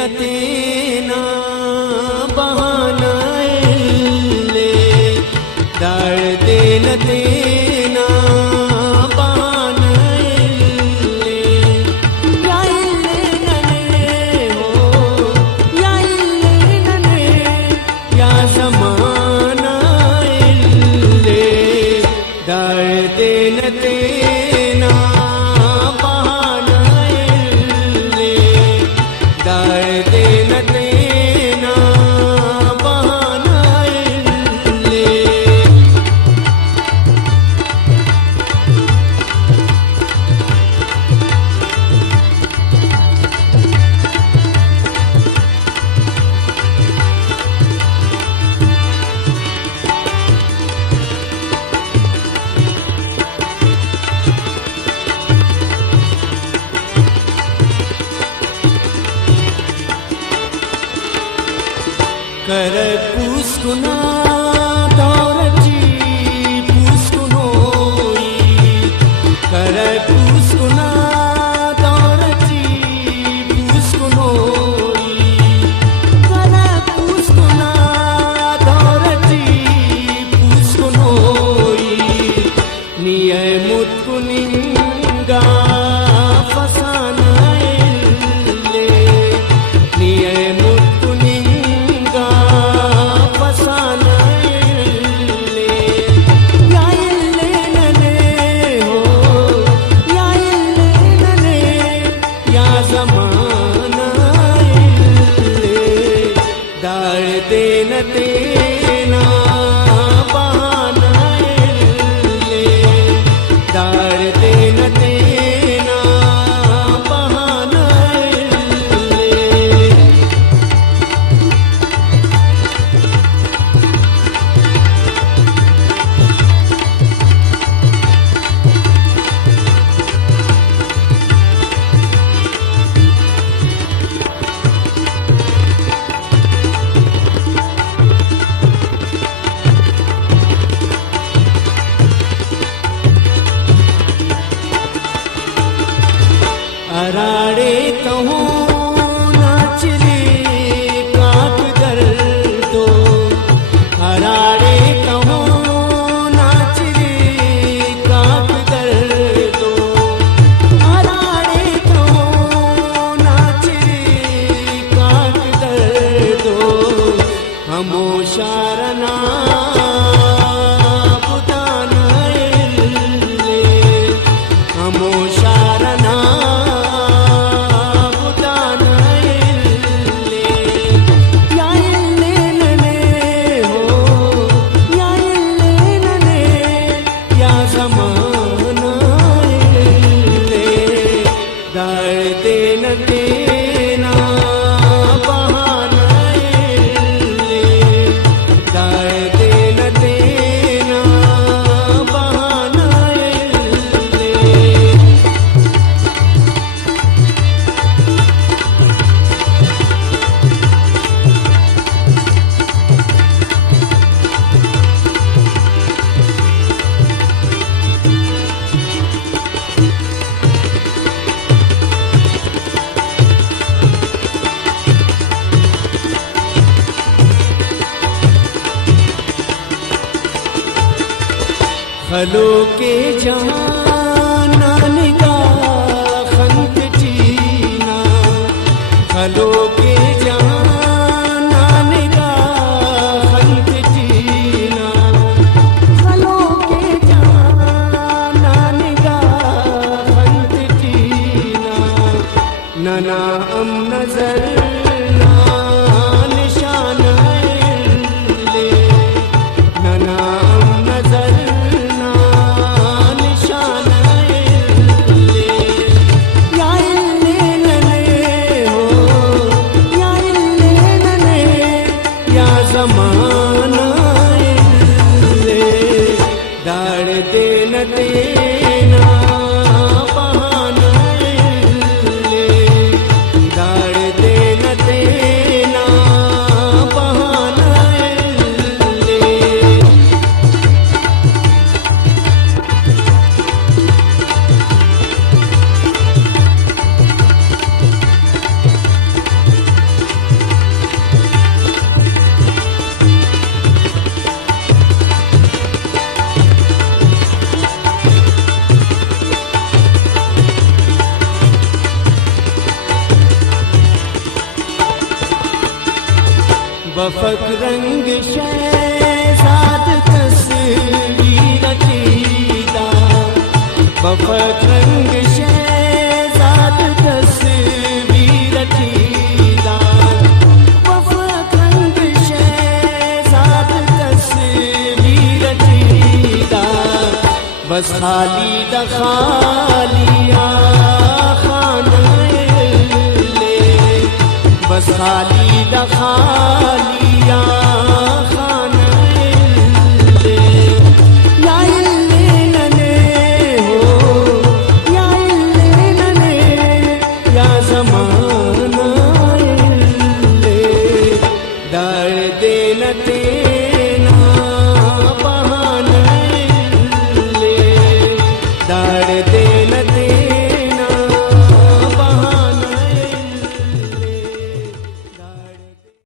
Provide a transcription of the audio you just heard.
न तेना बहानाइले दाळते न तेना बहानाइले याइले नने हो याइले नने या समानाइले दाळते न तेना बहानाइले दाळते न तेना बहानाइले कर पुस्कुना दौरची पुस्कुनोई कर पुस्कुना दौरची पुस्कुनोई कर पुस्कुना दौरची पुस्कुनोई निय मुत्कुनिंगा फसानाइले निय दाळते न तेना बहानाइले दाळते न तेना बहानाइले अराड़े कहो नाचले काट कर दो अराड़े कहो नाचले काट कर दो अराड़े कहो नाचले काट कर दो हमो शारना बुदानाइले हमो शारना दाळते न तेना बहानाइले दाळते न तेना बहानाइले खलो के जाना निगाह खंत जीना खलो के जाना निगाह खंत जीना खलो के जाना निगाह खंत जीना नना अम नजर ना निशान ले नना दाळते न तेना बहानाइले दाळते न तेना बफक रंग शहजाद तस्वीर चीदा, बफक रंग शहजाद तस्वीर चीदा, बफक रंग शहजाद तस्वीर चीदा, बस खाली द खालिया बस खाली द खालिया खाना दे, या इल्ले नने हो या इल्ले नने, या ज़माना इल्ले दर्द न तेरे